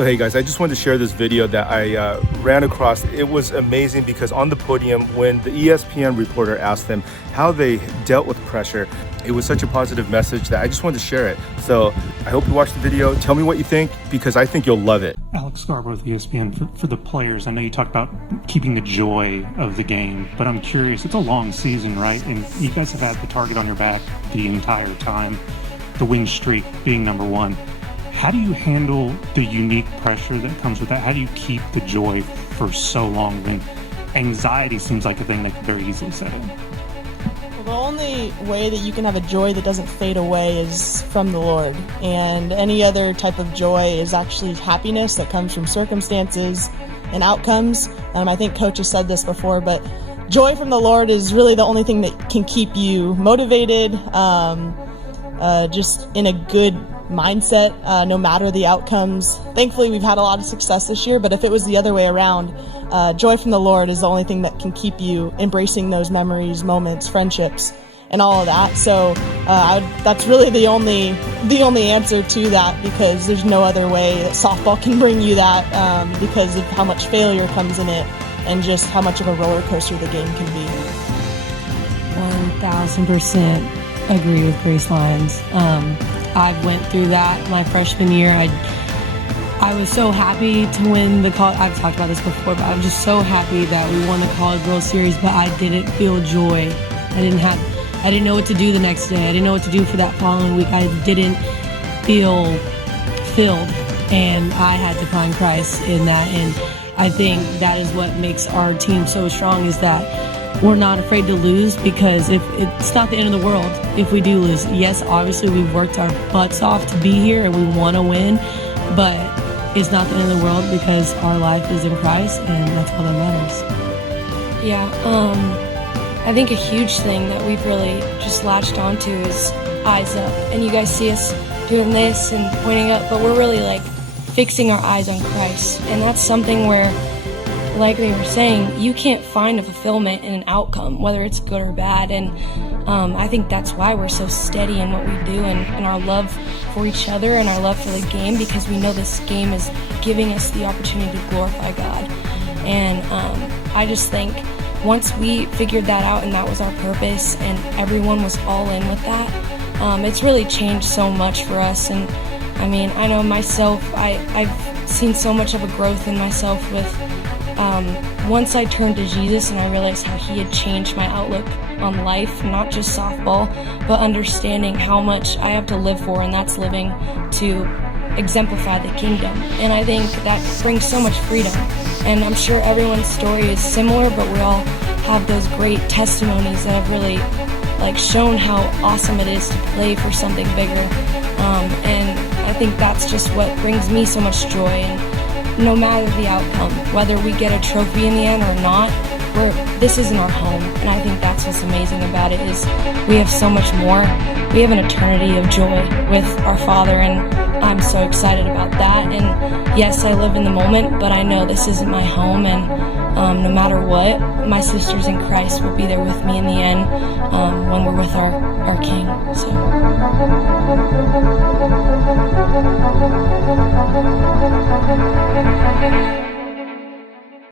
So hey guys, I just wanted to share this video that I ran across. It was amazing because on the podium, when the ESPN reporter asked them how they dealt with pressure, it was such a positive message that I just wanted to share it. So I hope you watch the video. Tell me what you think, because I think you'll love it. Alex Scarborough with ESPN. For the players, I know you talked about keeping the joy of the game, but I'm curious, it's a long season, right? And you guys have had the target on your back the entire time, the win streak being number one. How do you handle the unique pressure that comes with that? How do you keep the joy for so long when anxiety seems like a thing that could very easily set in? Well, the only way that you can have a joy that doesn't fade away is from the Lord. And any other type of joy is actually happiness that comes from circumstances and outcomes. I think Coach has said this before, but joy from the Lord is really the only thing that can keep you motivated, just in a good mindset, no matter the outcomes. Thankfully, we've had a lot of success this year, but if it was the other way around, joy from the Lord is the only thing that can keep you embracing those memories, moments, friendships, and all of that. So that's really the only answer to that, because there's no other way that softball can bring you that, because of how much failure comes in it and just how much of a roller coaster the game can be. 1000% agree with Grace Lyons. I went through that my freshman year. I was so happy to win the college. I've talked about this before, but I'm just so happy that we won the College World Series, but I didn't feel joy. I didn't know what to do the next day. I didn't know what to do for that following week. I didn't feel filled, and I had to find Christ in that. And I think that is what makes our team so strong, is that we're not afraid to lose, because if it's not the end of the world if we do lose. Yes, obviously we've worked our butts off to be here and we want to win, but it's not the end of the world because our life is in Christ, and that's all that matters. Yeah, I think a huge thing that we've really just latched onto is eyes up. And you guys see us doing this and pointing up, but we're really like fixing our eyes on Christ. And that's something where, like they were saying, you can't find a fulfillment in an outcome, whether it's good or bad. And I think that's why we're so steady in what we do, and our love for each other and our love for the game, because we know this game is giving us the opportunity to glorify God. And I just think once we figured that out and that was our purpose and everyone was all in with that, it's really changed so much for us. And I mean, I know myself, I've seen so much of a growth in myself with once I turned to Jesus and I realized how He had changed my outlook on life, not just softball, but understanding how much I have to live for, and that's living to exemplify the kingdom. And I think that brings so much freedom. And I'm sure everyone's story is similar, but we all have those great testimonies that have really shown how awesome it is to play for something bigger. And I think that's just what brings me so much joy. And no matter the outcome, whether we get a trophy in the end or not, this isn't our home. And I think that's what's amazing about it, is we have so much more. We have an eternity of joy with our Father, and I'm so excited about that. And yes, I live in the moment, but I know this isn't my home, and no matter what, my sisters in Christ will be there with me in the end, when we're with our King. So.